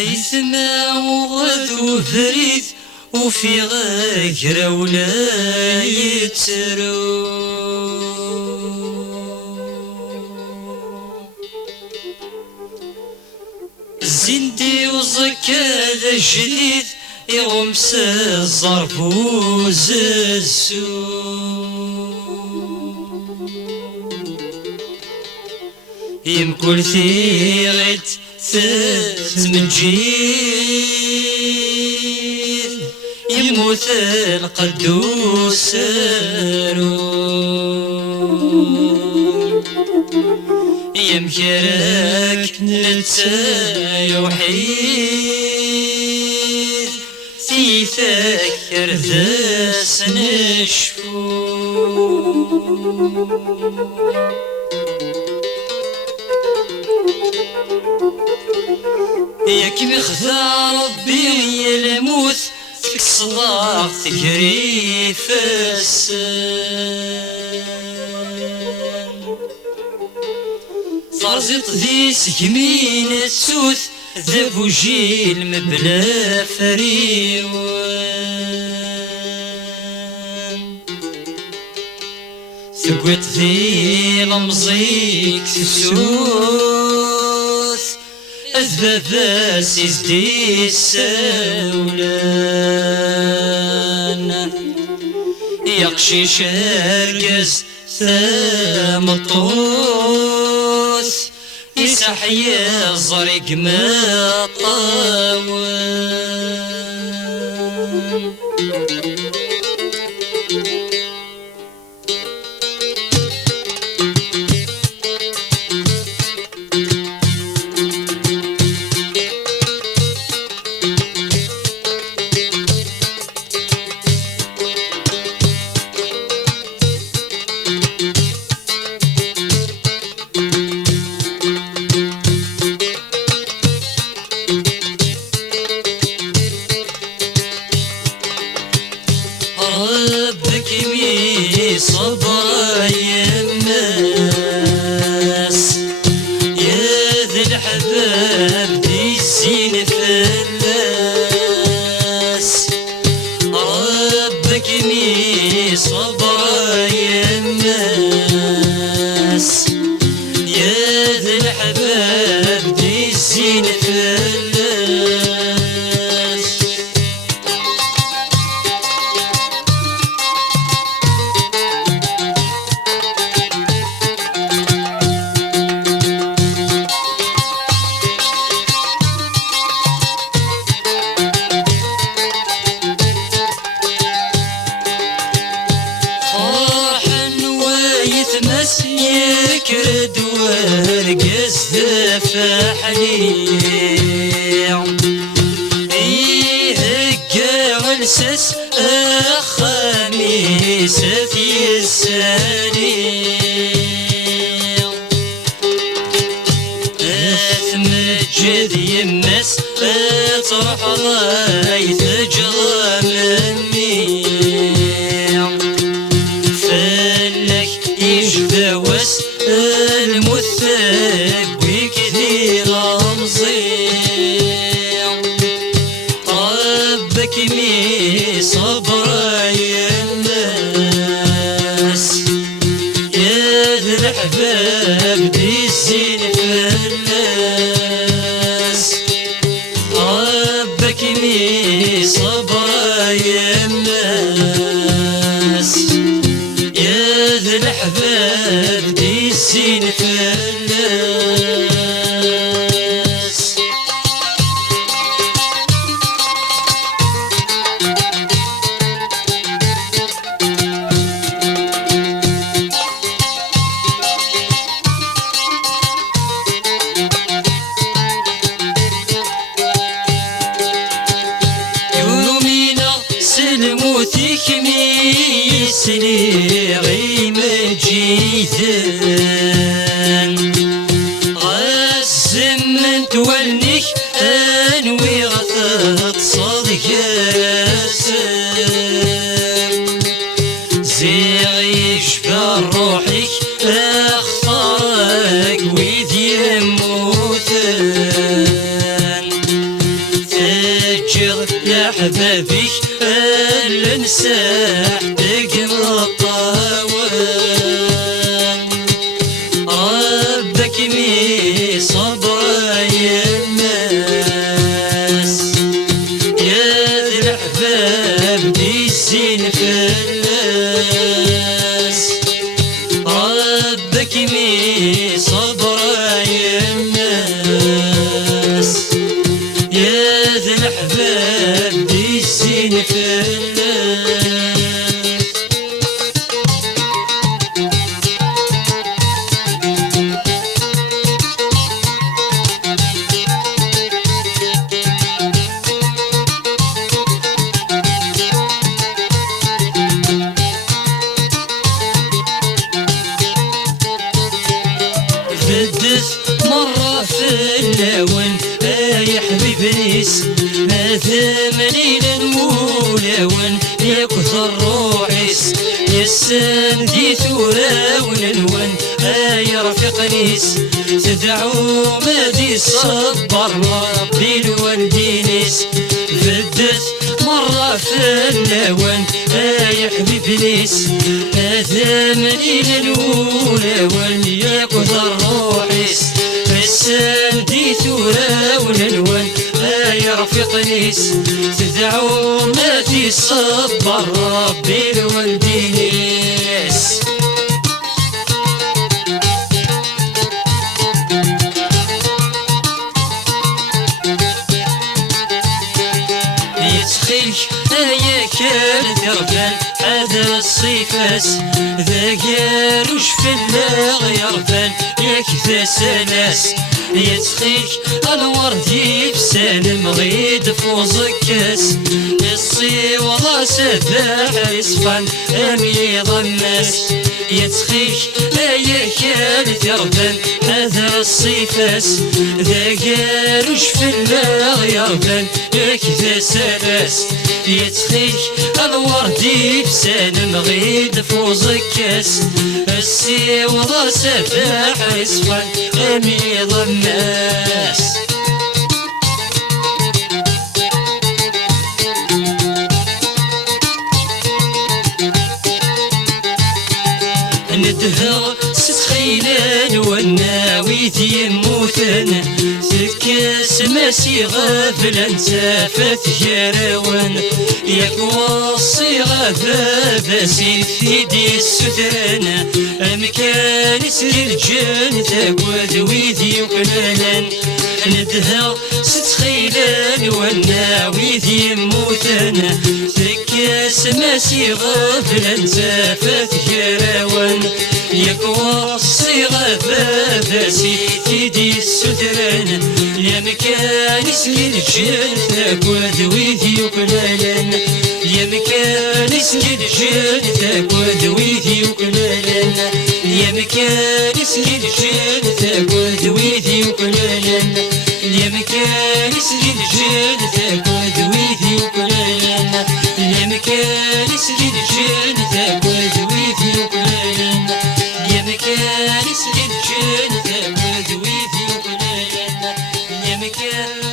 يسمع وغدو فريد وفي غاكرة ولا يتسرو زندي وزكا ذا جديد يغمس الظرف وزازو يمكن ثيغت ثلاث من جيد يموت القدوس يمكرك ننسى يوحيد تيثكر ذاس نشفو ياك بخذا ربي الموت تكسلاق تجري فسان فرزط ذي سكمين السوث ذا جيل مبلا فريوان ثقوت ذي لمزيك تسوث أذباب سيزدي السولان يقشي شرقز ثام الطوث يسحي الزرق ما طاوان ربك مي صبا يماس يا ذي الحباب دي الزين فلاس ربك مي صبا يماس يا ذي الحباب دي الزين فلاس يتمس يكرد ورقز فحليع يهقى والسس خميس في السريع أثمجد يمس تروح رايت جرى مني يجدوس المثق بكثير رمزيع ربك مي صبر يماس يا ذي الأحباب دي الزين فلاس ربك مي صبر يماس يا ذي الأحباب دي الزين فلاس يومينا سلموتك ميسلي غيم جيثان غزم من تولنك انوي غثت صدق ياسان زيغ يشفى روحك اختارك ويدي موتان مساح بقم الطاوان ربك مي صبر يماس يا ذي الأحباب بالزين فلاس ربك مي صبر يماس يا ذي الأحباب بالزين فلاس بدت مرة في اللون يا حبيب نيس هذا منيل المولون يا كثر روحيس يسان دي ثورة ونلون يا رفيق نيس تدعو ما دي صبر ربي الوالدينيس بدت مرة في اللون يا حبيب نيس هذا منيل المولون يا كثر روحيس حسان دي ثورة ونلون يا رفيق نيس تدعو ما تصبر ربي الوالدينيس يتخيلك يا كان دربان هذا الصيفاس ذا قالوش في اللاغ يربان ياك ذا سلاس يتخيلك الوردي بسالم غيد فوزك كاس الصيوضة سباح يصفن امي ضماس يتخيلك يا كان دربان هذا الصيفاس ذا قالوش في اللاغ يربان ياك ذا سلاس يتخيلك الوردي بسالم غيد فوزك كاس السيوضة سباح يصفن امي ضماس ندهر ستخيلان والناوي يموتن تكاس ماسي غافلا تافت جراوان ياك وصي غابا باسي في دي السدران مكان يسري الجان تاكواد ويدي وكلالان ندهر ستخيلان والناوي يموتن تكاس ماسي غافلا تافت جراوان ياك وصي غابا باسي في دي السدران يا مكان يسري الجان تاكواد ويدي وكلالان يا مكان يسري الجان تاكواد ويدي وكلالان يا مكان يسري الجان تاكواد ويدي وكلالان يا مكان يسري الجان تاكواد ويدي وكلالان يا مكان يسري الجان تاكواد ويدي وكلالان يا مكان يسري الجان تاكواد ويدي وكلالان يا مكان